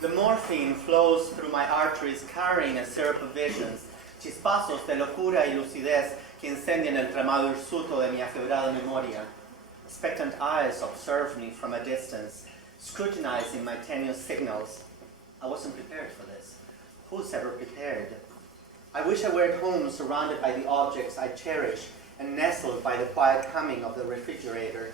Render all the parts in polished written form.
The morphine flows through my arteries carrying a syrup of visions, chispazos de locura y lucidez que incendian el tremado hirsuto de mi afebrada memoria. Expectant eyes observe me from a distance, scrutinizing my tenuous signals. I wasn't prepared for this. Who's ever prepared? I wish I were at home, surrounded by the objects I cherish and nestled by the quiet humming of the refrigerator.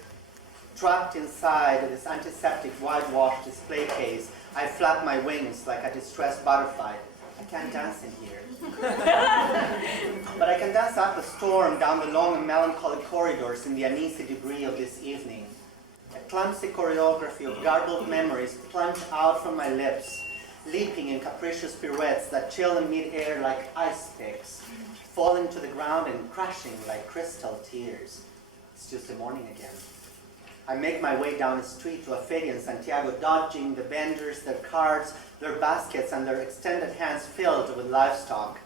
Trapped inside this antiseptic whitewashed display case, I flap my wings like a distressed butterfly. I can't dance in here. But I can dance up a storm down the long and melancholy corridors in the uneasy debris of this evening. A clumsy choreography of garbled memories plunge out from my lips, leaping in capricious pirouettes that chill in mid-air like ice picks, falling to the ground and crashing like crystal tears. It's Tuesday morning again. I make my way down the street to a feria in Santiago, dodging the vendors, their carts, their baskets, and their extended hands filled with livestock.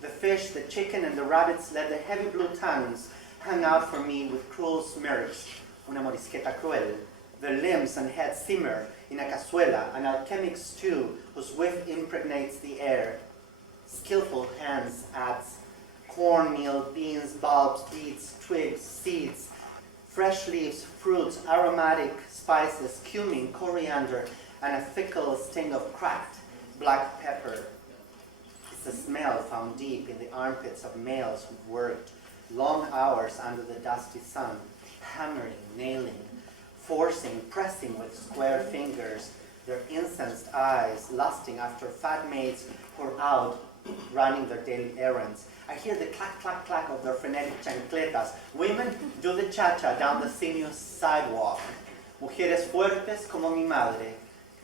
The fish, the chicken, and the rabbits let the heavy blue tongues hang out for me with cruel smirks, una morisqueta cruel. Their limbs and heads simmer in a cazuela, an alchemic stew whose whiff impregnates the air. Skillful hands adds cornmeal, beans, bulbs, beets, twigs, seeds, fresh leaves, fruits, aromatic spices, cumin, coriander, and a fickle sting of cracked black pepper. It's a smell found deep in the armpits of males who've worked long hours under the dusty sun, hammering, nailing, forcing, pressing with square fingers, their incensed eyes lusting after fat maids who are out running their daily errands. I hear the clack, clack, clack of their frenetic chancletas. Women do the cha-cha down the sinuous sidewalk. Mujeres fuertes como mi madre.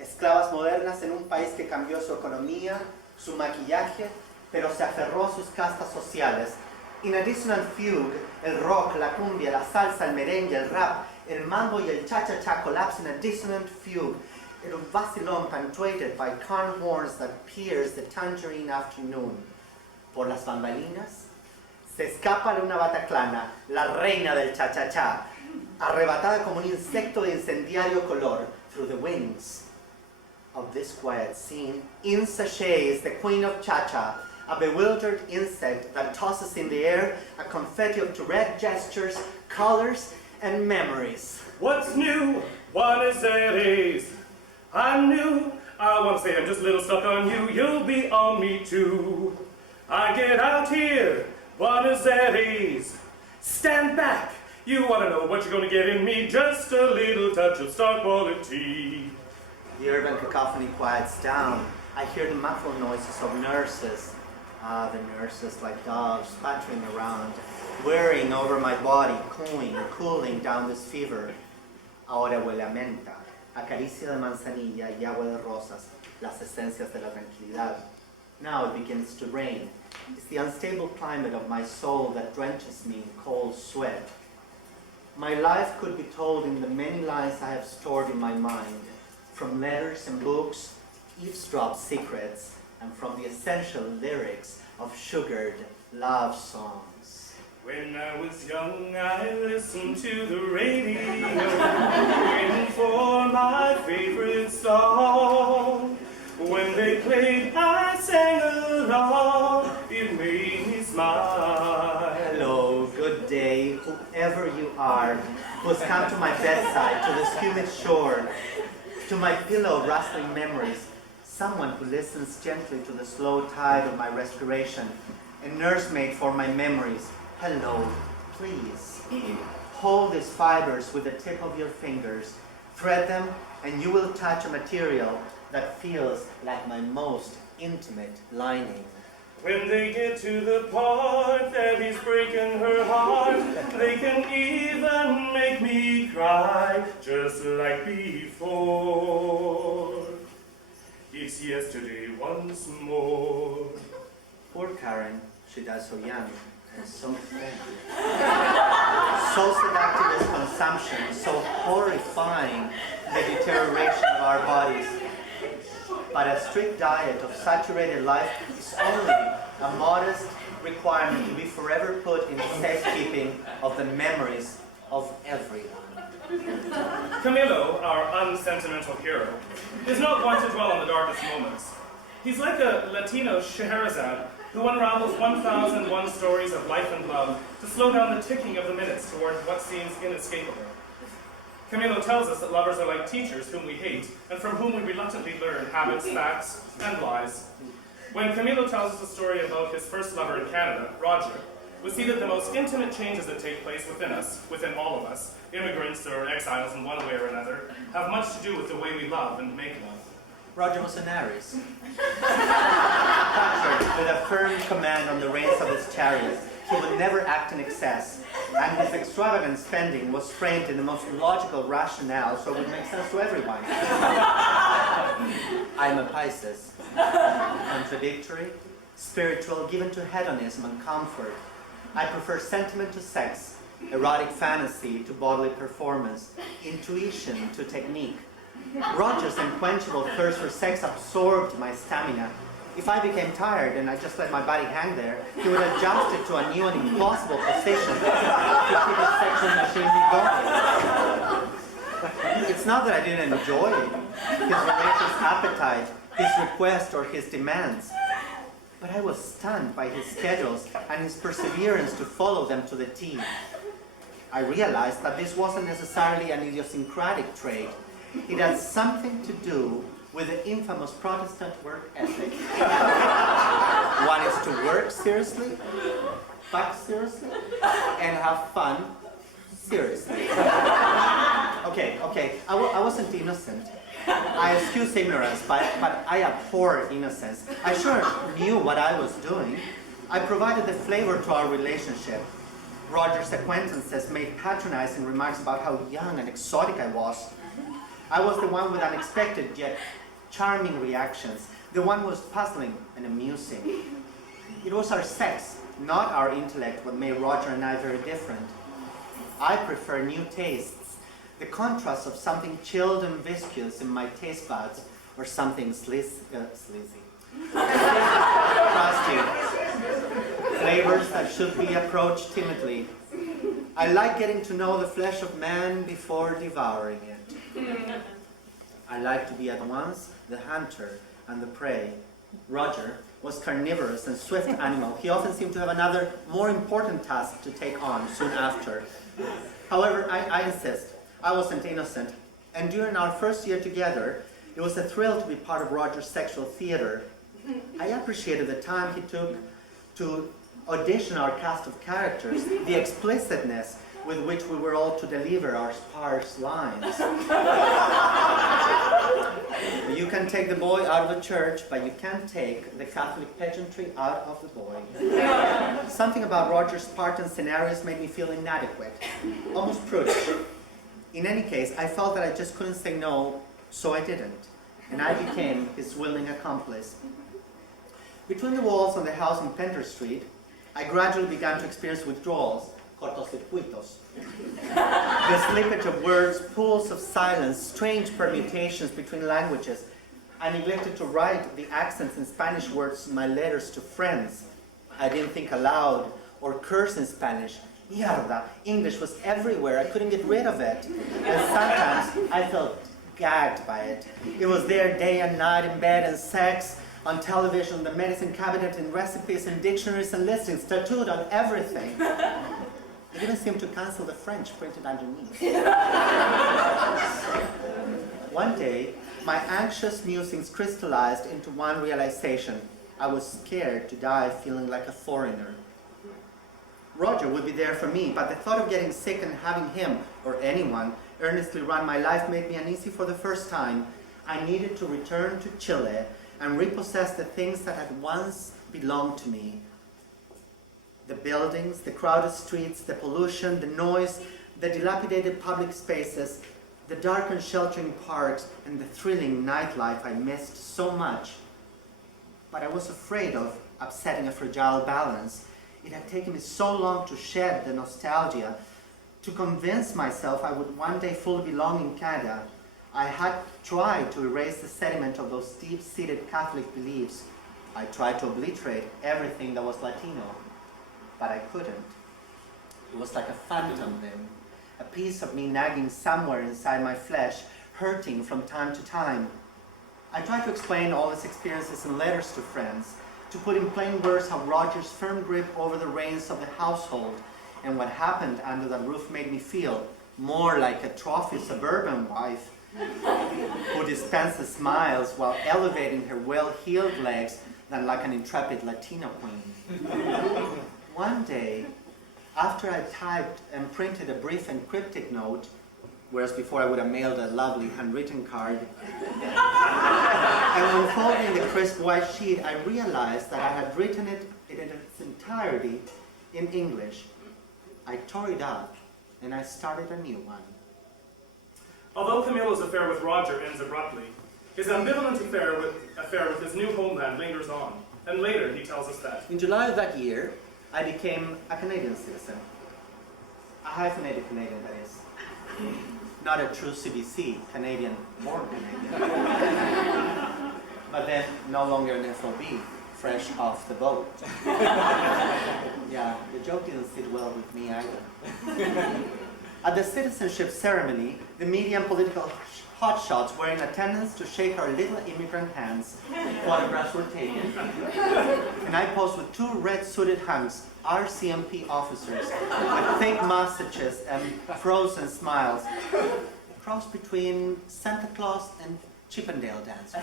Esclavas modernas en un país que cambió su economía, su maquillaje, pero se aferró a sus castas sociales. In a dissonant fugue, el rock, la cumbia, la salsa, el merengue, el rap, el mambo y el cha-cha-cha collapse in a dissonant fugue. El vacilón punctuated by corn horns that pierce the tangerine afternoon. Por las bambalinas, se escapa de una bataclana, la reina del cha-cha-cha, arrebatada como un insecto de incendiario color through the wings of this quiet scene. In sachets, the queen of cha-cha, a bewildered insect that tosses in the air a confetti of Tourette gestures, colors, and memories. What's new? Buenos Aires. I'm new. I want to say I'm just a little stuck on you. You'll be on me too. I get out here, Buenos Aires. Stand back. You want to know what you're going to get in me. Just a little touch of star quality. The urban cacophony quiets down. I hear the muffled noises of nurses. The nurses like dogs pattering around, whirring over my body, cooling down this fever. Ahora huele a menta, a caricia de manzanilla y agua de rosas, las esencias de la tranquilidad. Now it begins to rain. It's the unstable climate of my soul that drenches me in cold sweat. My life could be told in the many lines I have stored in my mind, from letters and books, eavesdrop secrets, and from the essential lyrics of sugared love songs. When I was young, I listened to the radio, waiting for my favorite song. When they played, I sang along. It made me smile. Hello, good day, whoever you are, who has come to my bedside, to this humid shore, to my pillow rustling memories. Someone who listens gently to the slow tide of my respiration, a nursemaid for my memories. Hello, please. Hold these fibers with the tip of your fingers, thread them, and you will touch a material that feels like my most intimate lining. When they get to the part that he's breaking her heart, they can even make me cry, just like before. It's yesterday once more. Poor Karen, she dies so young and so thin. So seductive is consumption, so horrifying the deterioration of our bodies. But a strict diet of saturated life is only a modest requirement to be forever put in the safekeeping of the memories of everyone. Camilo, our unsentimental hero, is not one to dwell on the darkest moments. He's like a Latino Scheherazade who unravels 1,001 stories of life and love to slow down the ticking of the minutes toward what seems inescapable. Camilo tells us that lovers are like teachers whom we hate and from whom we reluctantly learn habits, facts, and lies. When Camilo tells us a story about his first lover in Canada, Roger, we see that the most intimate changes that take place within us, within all of us, immigrants or exiles in one way or another, have much to do with the way we love and make love. Roger was an Aries, with a firm command on the reins of his chariot. He would never act in excess, and his extravagant spending was framed in the most logical rationale, so it would make sense to everyone. I'm a Pisces, contradictory, spiritual, given to hedonism and comfort. I prefer sentiment to sex, erotic fantasy to bodily performance, intuition to technique. Roger's unquenchable thirst for sex absorbed my stamina. If I became tired and I just let my body hang there, he would adjust it to a new and impossible position to keep his sexual machinery going. It's not that I didn't enjoy his voracious appetite, his request, or his demands, but I was stunned by his schedules and his perseverance to follow them to the T. I realized that this wasn't necessarily an idiosyncratic trait. It had something to do with the infamous Protestant work ethic. One is to work seriously, fuck seriously, and have fun seriously. Okay, I wasn't innocent. I excuse ignorance, but I abhor innocence. I sure knew what I was doing. I provided the flavor to our relationship. Roger's acquaintances made patronizing remarks about how young and exotic I was. I was the one with unexpected yet charming reactions, the one who was puzzling and amusing. It was our sex, not our intellect, what made Roger and I very different. I prefer new tastes, the contrast of something chilled and viscous in my taste buds, or something sleazy. Crusty. Flavors that should be approached timidly. I like getting to know the flesh of man before devouring it. I like to be at once the hunter and the prey. Roger was carnivorous and swift animal. He often seemed to have another, more important task to take on soon after. However, I insist, I wasn't innocent. And during our first year together, it was a thrill to be part of Roger's sexual theater. I appreciated the time he took to audition our cast of characters, the explicitness with which we were all to deliver our sparse lines. You can take the boy out of a church, but you can't take the Catholic pageantry out of the boy. Something about Roger's Spartan scenarios made me feel inadequate, almost prudish. In any case, I felt that I just couldn't say no, so I didn't, and I became his willing accomplice. Between the walls on the house in Penter Street, I gradually began to experience withdrawals, cortocircuitos. The slippage of words, pools of silence, strange permutations between languages. I neglected to write the accents in Spanish words in my letters to friends. I didn't think aloud or curse in Spanish. Mierda, English was everywhere. I couldn't get rid of it. And sometimes I felt gagged by it. It was there day and night in bed and sex, on television, the medicine cabinet, in recipes and dictionaries and listings, tattooed on everything. It even seemed to cancel the French printed underneath. One day, my anxious musings crystallized into one realization. I was scared to die feeling like a foreigner. Roger would be there for me, but the thought of getting sick and having him, or anyone, earnestly run my life made me uneasy for the first time. I needed to return to Chile and repossess the things that had once belonged to me. The buildings, the crowded streets, the pollution, the noise, the dilapidated public spaces, the dark and sheltering parks, and the thrilling nightlife I missed so much. But I was afraid of upsetting a fragile balance. It had taken me so long to shed the nostalgia, to convince myself I would one day fully belong in Canada. I had tried to erase the sediment of those deep-seated Catholic beliefs. I tried to obliterate everything that was Latino, but I couldn't. It was like a phantom then, a piece of me nagging somewhere inside my flesh, hurting from time to time. I tried to explain all these experiences in letters to friends, to put in plain words how Roger's firm grip over the reins of the household and what happened under that roof made me feel more like a trophy suburban wife who dispenses smiles while elevating her well-heeled legs than like an intrepid Latino queen. One day, after I typed and printed a brief and cryptic note, whereas before I would have mailed a lovely handwritten card, and when folding the crisp white sheet, I realized that I had written it in its entirety in English. I tore it up, and I started a new one. Although Camilla's affair with Roger ends abruptly, his ambivalent affair with his new homeland lingers on, and later he tells us that. In July of that year, I became a Canadian citizen. A hyphenated Canadian, that is. Not a true CBC, Canadian-born Canadian. But then no longer an FOB, fresh off the boat. Yeah, the joke didn't sit well with me either. At the citizenship ceremony, the media and political hotshots were in attendance to shake our little immigrant hands. Photographs were taken. And I posed with two red-suited hunks, RCMP officers, with thick mustaches and frozen smiles, a cross between Santa Claus and Chippendale dancers.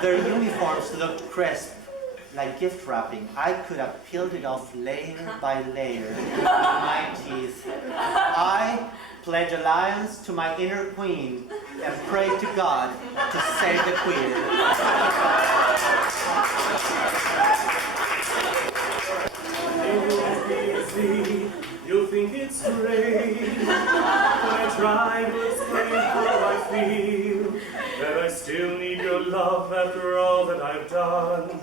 Their uniforms looked crisp, like gift wrapping. I could have peeled it off layer by layer with my teeth. I pledge allegiance to my inner queen and pray to God to save the queer. You'll think it's strange when I try to explain how I feel, that I still need your love after all that I've done.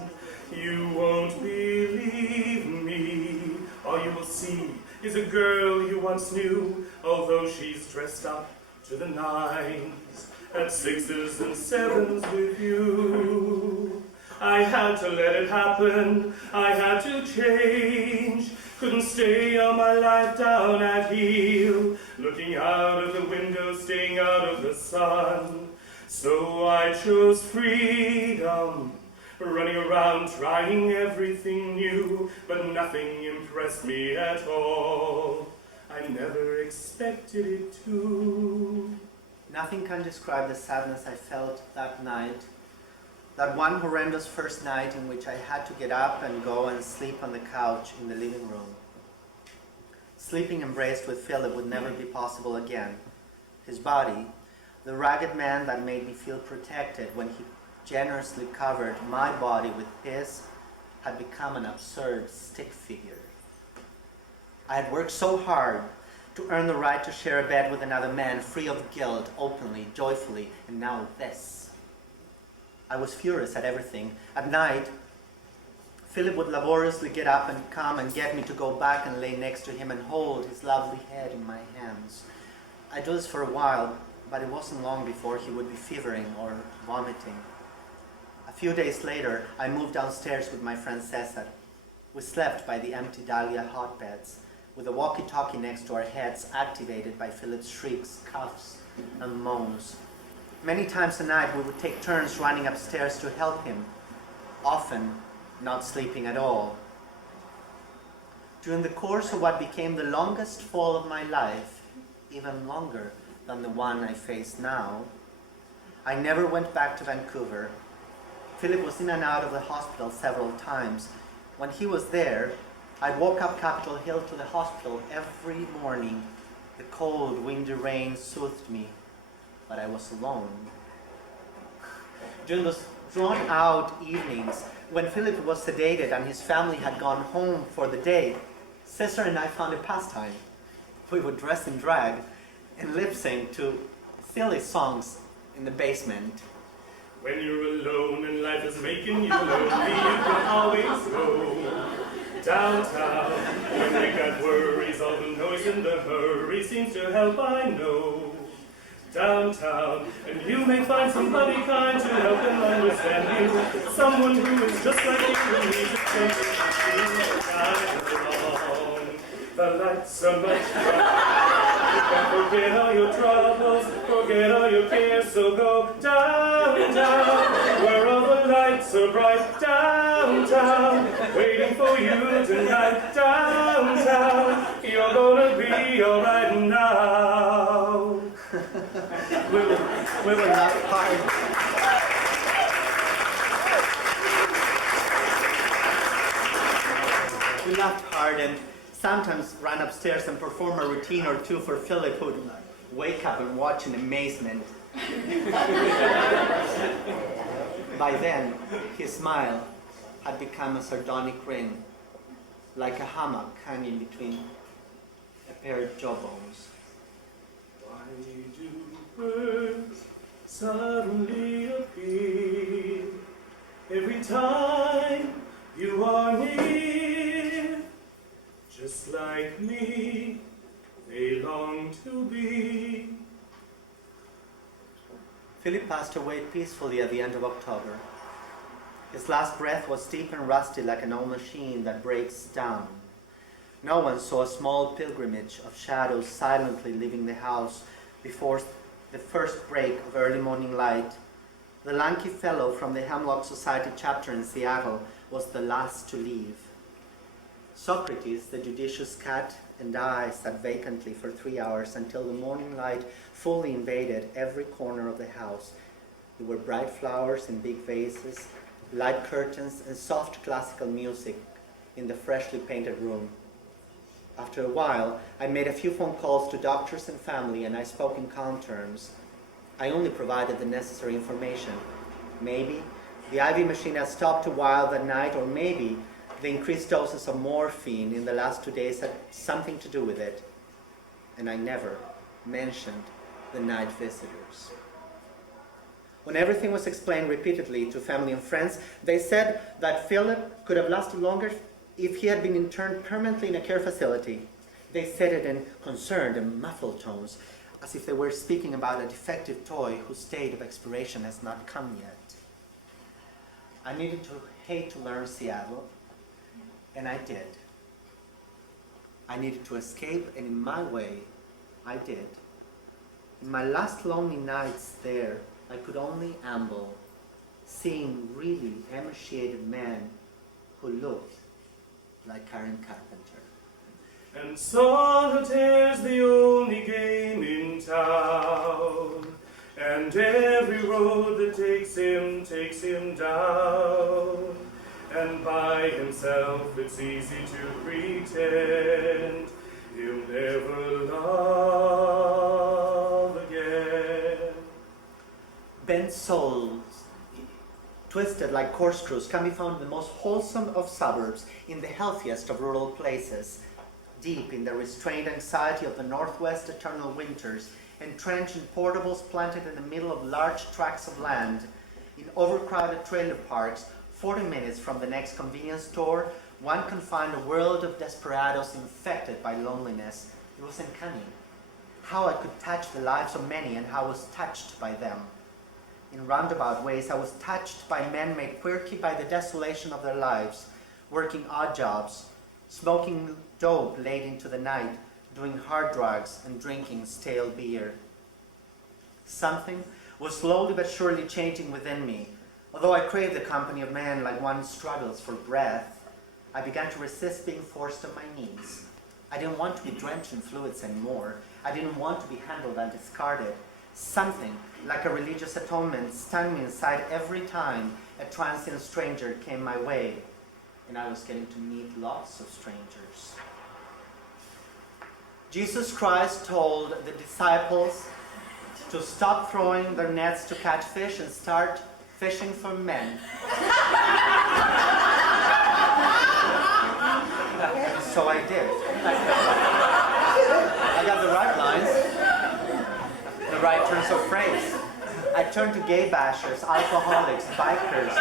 You won't believe me. All you will see is a girl you once knew, although she's dressed up to the nines, at 6s and 7s with you. I had to let it happen, I had to change. Couldn't stay all my life down at heel, looking out of the window, staying out of the sun. So I chose freedom, running around trying everything new, but nothing impressed me at all. I never expected it to. Nothing can describe the sadness I felt that night. That one horrendous first night in which I had to get up and go and sleep on the couch in the living room. Sleeping embraced with Philip would never be possible again. His body, the ragged man that made me feel protected when he generously covered my body with his, had become an absurd stick figure. I had worked so hard to earn the right to share a bed with another man, free of guilt, openly, joyfully, and now this. I was furious at everything. At night, Philip would laboriously get up and come and get me to go back and lay next to him and hold his lovely head in my hands. I did this for a while, but it wasn't long before he would be fevering or vomiting. A few days later, I moved downstairs with my friend Cesar. We slept by the empty dahlia hotbeds, with a walkie-talkie next to our heads activated by Philip's shrieks, coughs, and moans. Many times a night we would take turns running upstairs to help him, often not sleeping at all. During the course of what became the longest fall of my life, even longer than the one I face now, I never went back to Vancouver. Philip was in and out of the hospital several times. When he was there, I'd walk up Capitol Hill to the hospital every morning. The cold, windy rain soothed me, but I was alone. During those drawn-out evenings, when Philip was sedated and his family had gone home for the day, Cesar and I found a pastime. We would dress in drag and lip-sync to silly songs in the basement. When you're alone and life is making you lonely, you can always go downtown. When you got worries, all the noise and the hurry seems to help, I know. Downtown, and you may find somebody kind to help and understand you. Someone who is just like you, who needs attention, and guide along. The lights are much brighter. Forget all your troubles, forget all your cares, so go downtown, where all the lights are bright. Downtown, waiting for you tonight. Downtown, you're gonna be alright now. We will not hide. We laughed hard and sometimes ran upstairs and performed a routine or two for Philip, who'd wake up and watch in amazement. By then, his smile had become a sardonic grin, like a hammock hanging between a pair of jawbones. Why do birds suddenly appear every time you are near? Just like me, they long to be. Philip passed away peacefully at the end of October. His last breath was deep and rusty like an old machine that breaks down. No one saw a small pilgrimage of shadows silently leaving the house before the first break of early morning light. The lanky fellow from the Hemlock Society chapter in Seattle was the last to leave. Socrates, the judicious cat, and I sat vacantly for 3 hours until the morning light fully invaded every corner of the house. There were bright flowers in big vases, light curtains, and soft classical music in the freshly painted room. After a while, I made a few phone calls to doctors and family, and I spoke in calm terms. I only provided the necessary information. Maybe the IV machine had stopped a while that night, or maybe the increased doses of morphine in the last 2 days had something to do with it. And I never mentioned the night visitors. When everything was explained repeatedly to family and friends, they said that Philip could have lasted longer if he had been interned permanently in a care facility. They said it in concerned and muffled tones, as if they were speaking about a defective toy whose date of expiration has not come yet. I needed to hate to learn Seattle, and I did. I needed to escape, and in my way, I did. In my last lonely nights there, I could only amble, seeing really emaciated men who looked like Karen Carpenter. And solitaire's the only game in town, and every road that takes him down. And by himself it's easy to pretend he'll never love again. Bent souls, twisted like corkscrews, can be found in the most wholesome of suburbs, in the healthiest of rural places, deep in the restrained anxiety of the Northwest eternal winters, entrenched in portables planted in the middle of large tracts of land, in overcrowded trailer parks, 40 minutes from the next convenience store, one can find a world of desperados infected by loneliness. It was uncanny. How I could touch the lives of many, and how I was touched by them. In roundabout ways, I was touched by men made quirky by the desolation of their lives, working odd jobs, smoking dope late into the night, doing hard drugs, and drinking stale beer. Something was slowly but surely changing within me. Although I craved the company of men like one struggles for breath, I began to resist being forced on my knees. I didn't want to be drenched in fluids anymore. I didn't want to be handled and discarded. Something like a religious atonement stung me inside every time a transient stranger came my way, and I was getting to meet lots of strangers. Jesus Christ told the disciples to stop throwing their nets to catch fish and start fishing for men. So I did. I got the right lines, the right turns of phrase. I turned to gay bashers, alcoholics, bikers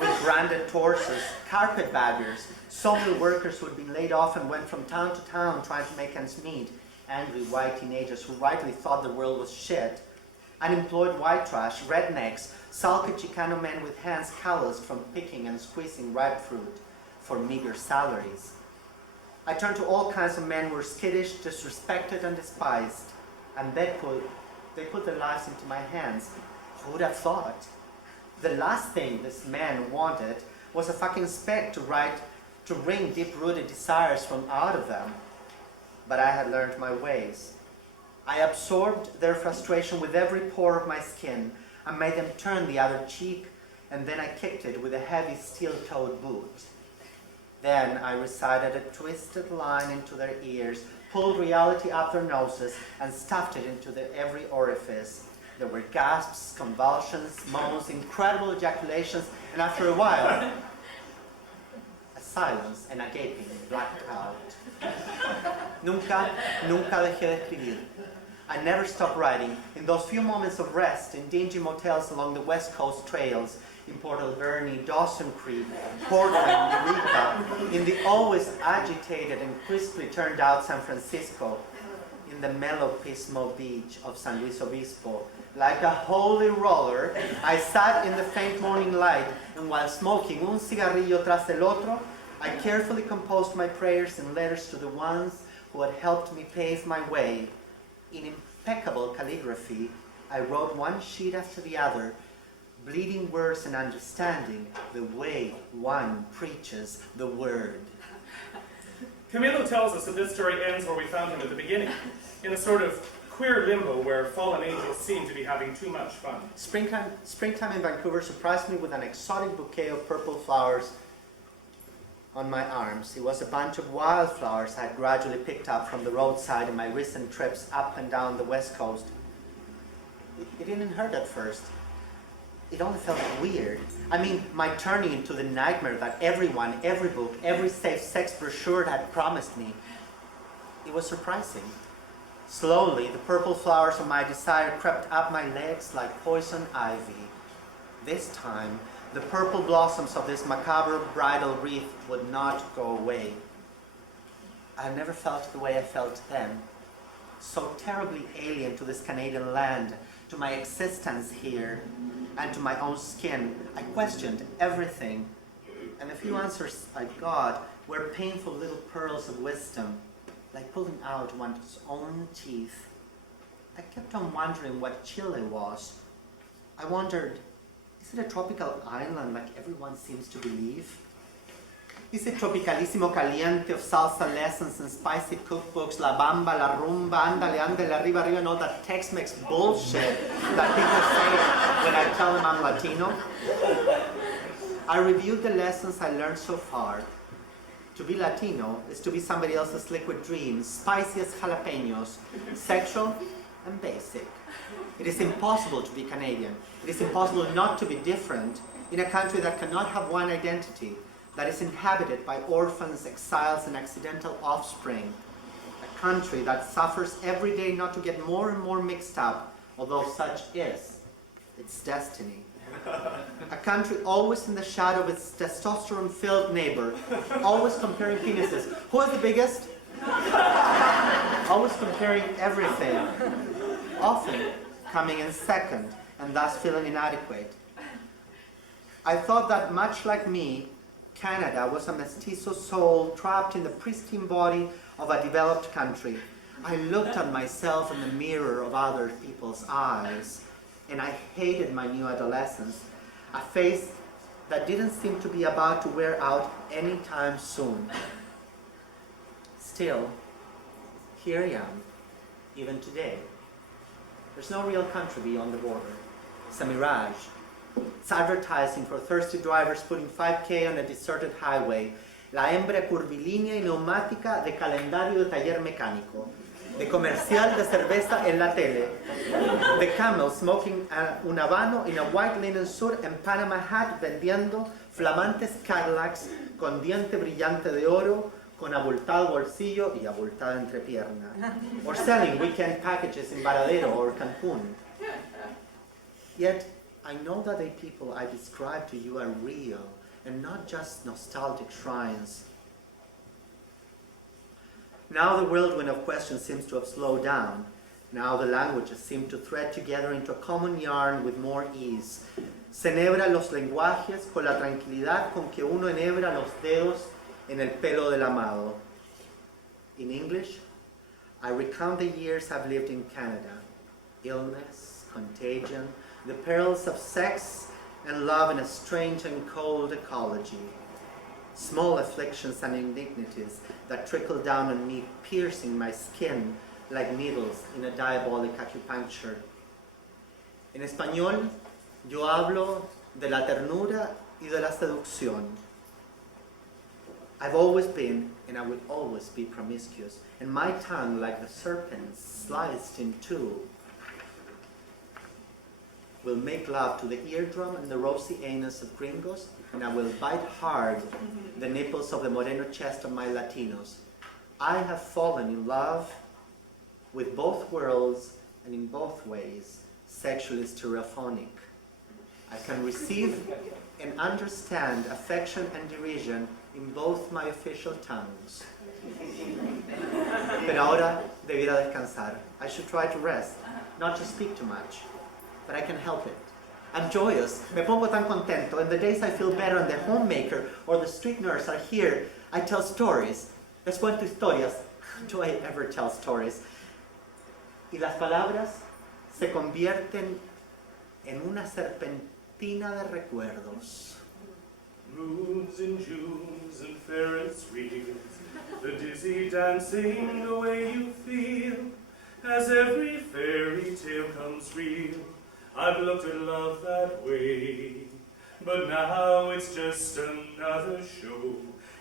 with branded torsos, carpetbaggers, sawmill workers who had been laid off and went from town to town trying to make ends meet, angry white teenagers who rightly thought the world was shit, unemployed white trash, rednecks, sulky Chicano men with hands calloused from picking and squeezing ripe fruit for meager salaries. I turned to all kinds of men who were skittish, disrespected, and despised, and they put their lives into my hands. Who would have thought? The last thing this man wanted was a fucking spec to wring deep-rooted desires from out of them. But I had learned my ways. I absorbed their frustration with every pore of my skin and made them turn the other cheek, and then I kicked it with a heavy steel-toed boot. Then I recited a twisted line into their ears, pulled reality up their noses, and stuffed it into their every orifice. There were gasps, convulsions, moans, incredible ejaculations, and after a while, a silence and a gaping blackout. Nunca dejé de escribir. I never stopped writing. In those few moments of rest in dingy motels along the West Coast trails, in Port Alberni, Dawson Creek, Portland, Eureka, in the always agitated and crisply turned out San Francisco, in the mellow Pismo beach of San Luis Obispo. Like a holy roller, I sat in the faint morning light, and while smoking un cigarrillo tras el otro, I carefully composed my prayers and letters to the ones who had helped me pave my way. In impeccable calligraphy, I wrote one sheet after the other, bleeding words and understanding the way one preaches the word. Camilo tells us that this story ends where we found him at the beginning, in a sort of queer limbo where fallen angels seem to be having too much fun. Springtime in Vancouver surprised me with an exotic bouquet of purple flowers on my arms. It was a bunch of wildflowers I had gradually picked up from the roadside in my recent trips up and down the West Coast. It didn't hurt at first. It only felt weird. I mean, my turning into the nightmare that everyone, every book, every safe sex brochure had promised me. It was surprising. Slowly, the purple flowers of my desire crept up my legs like poison ivy. This time, the purple blossoms of this macabre bridal wreath would not go away. I never felt the way I felt then, so terribly alien to this Canadian land, to my existence here, and to my own skin. I questioned everything, and the few answers I got were painful little pearls of wisdom, like pulling out one's own teeth. I kept on wondering what Chile was. I wondered, is it a tropical island like everyone seems to believe? Is it tropicalísimo caliente of salsa lessons and spicy cookbooks, la bamba, la rumba, ándale, ándale, arriba, arriba, and all that Tex-Mex bullshit that people say when I tell them I'm Latino? I reviewed the lessons I learned so far. To be Latino is to be somebody else's liquid dream, spicy as jalapenos, sexual and basic. It is impossible to be Canadian. It is impossible not to be different in a country that cannot have one identity, that is inhabited by orphans, exiles, and accidental offspring. A country that suffers every day not to get more and more mixed up, although such is its destiny. A country always in the shadow of its testosterone-filled neighbor, always comparing penises. Who is the biggest? Always comparing everything. Often coming in second, and thus feeling inadequate. I thought that much like me, Canada was a mestizo soul trapped in the pristine body of a developed country. I looked at myself in the mirror of other people's eyes, and I hated my new adolescence, a face that didn't seem to be about to wear out anytime soon. Still, here I am, even today. There's no real country beyond the border. It's a mirage. It's advertising for thirsty drivers putting 5K on a deserted highway. La hembra curvilínea y neumática de calendario de taller mecánico. De comercial de cerveza en la tele. The camel smoking un habano in a white linen suit and Panama hat vendiendo flamantes Cadillacs con diente brillante de oro, con abultado bolsillo y abultada entrepierna. Or selling weekend packages in Varadero or Cancun. Yet, I know that the people I describe to you are real and not just nostalgic shrines. Now the whirlwind of questions seems to have slowed down. Now the languages seem to thread together into a common yarn with more ease. Se enhebran los lenguajes con la tranquilidad con que uno enhebra los dedos en el pelo del amado. In English, I recount the years I've lived in Canada. Illness, contagion, the perils of sex and love in a strange and cold ecology. Small afflictions and indignities that trickle down on me, piercing my skin like needles in a diabolic acupuncture. En español, yo hablo de la ternura y de la seducción. I've always been, and I will always be promiscuous, and my tongue, like the serpent sliced in two, will make love to the eardrum and the rosy anus of gringos, and I will bite hard the nipples of the moreno chest of my Latinos. I have fallen in love with both worlds and in both ways, sexually stereophonic. I can receive and understand affection and derision in both my official tongues. Pero ahora debiera descansar. I should try to rest, not to speak too much. But I can help it. I'm joyous. Me pongo tan contento. In the days I feel better and the homemaker or the street nurse are here, I tell stories. Les cuento historias. Do I ever tell stories? Y las palabras se convierten en una serpentina de recuerdos. Moons and Junes and Ferris wheels, the dizzy dancing, the way you feel, as every fairy tale comes real. I've looked at love that way, but now it's just another show.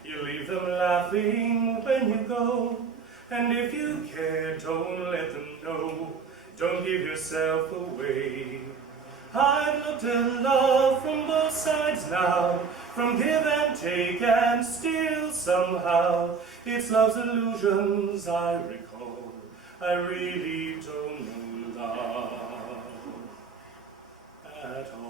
You leave them laughing when you go, and if you care, don't let them know. Don't give yourself away. I've looked at love from both sides now, from give and take, and still somehow it's love's illusions I recall. I really don't know love at all.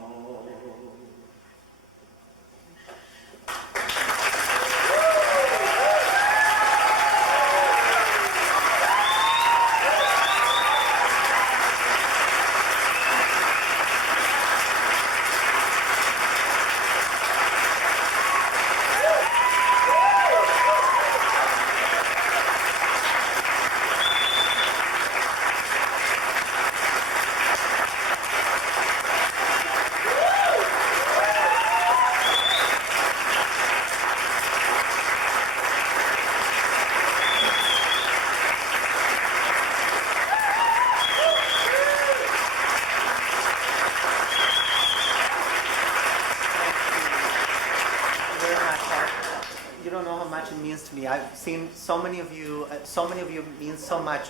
To me. I've seen so many of you mean so much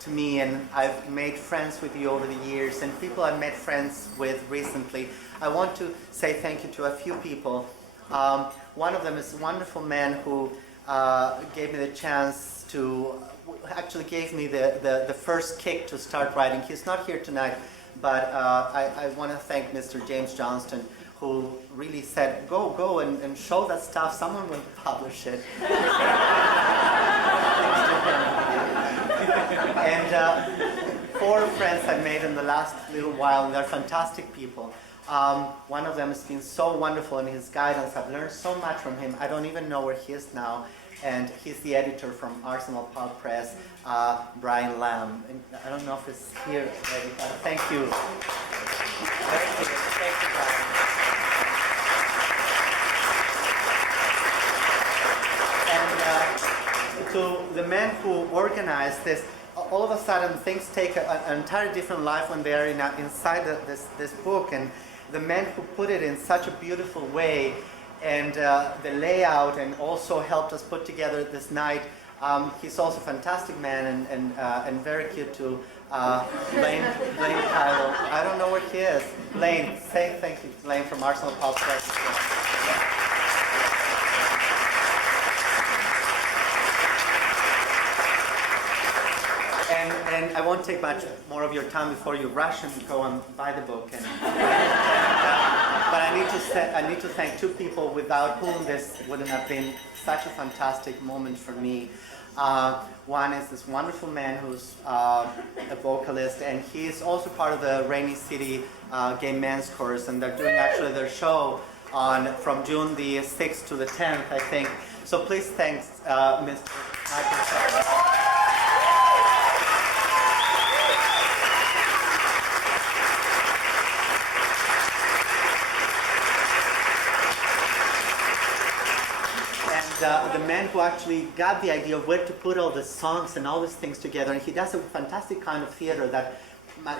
to me, and I've made friends with you over the years, and people I've made friends with recently. I want to say thank you to a few people. One of them is a wonderful man who gave me the chance to, actually gave me the first kick to start writing. He's not here tonight, but I want to thank Mr. James Johnston, who really said, go and show that stuff, someone will publish it. And 4 friends I've made in the last little while, and they're fantastic people. One of them has been so wonderful in his guidance. I've learned so much from him. I don't even know where he is now. And he's the editor from Arsenal Pulp Press, Brian Lamb. And I don't know if it's here. Thank you. Thank you, Brian. To the men who organized this, all of a sudden things take an entirely different life when they are inside this book, and the men who put it in such a beautiful way, and the layout, and also helped us put together this night. He's also a fantastic man and very cute too. Lane Kylo. I don't know where he is. Lane, say thank you, Lane from Arsenal Pulp Press. And I won't take much more of your time before you rush and go and buy the book. But I need to thank 2 people without whom this wouldn't have been such a fantastic moment for me. One is this wonderful man who's a vocalist, and he's also part of the Rainy City Gay Men's Chorus, and they're doing actually their show from June the 6th to the 10th, I think. So please thanks Mr. Michael. The man who actually got the idea of where to put all the songs and all these things together, and he does a fantastic kind of theater that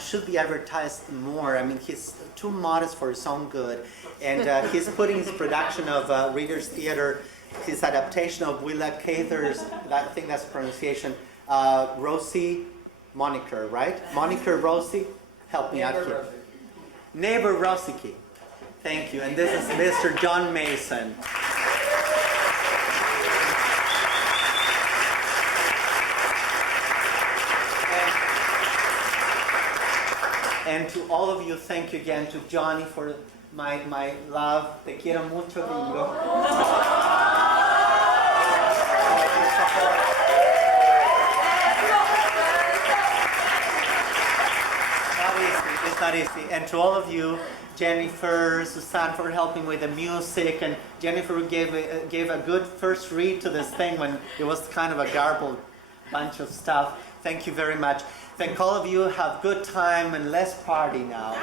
should be advertised more. I mean, he's too modest for his own good, and he's putting his production of Reader's Theater, his adaptation of Willa Cather's, I think that's the pronunciation, Rosie Moniker, right? Moniker Rosie? Help me out here. Neighbor Rosie. Thank you. And this is Mr. John Mason. And to all of you, thank you again. To Johnny for my love. Te quiero mucho, Bingo. It's not easy. And to all of you, Jennifer, Suzanne for helping with the music, and Jennifer gave a good first read to this thing when it was kind of a garbled bunch of stuff. Thank you very much. Thank all of you. Have good time and less party now.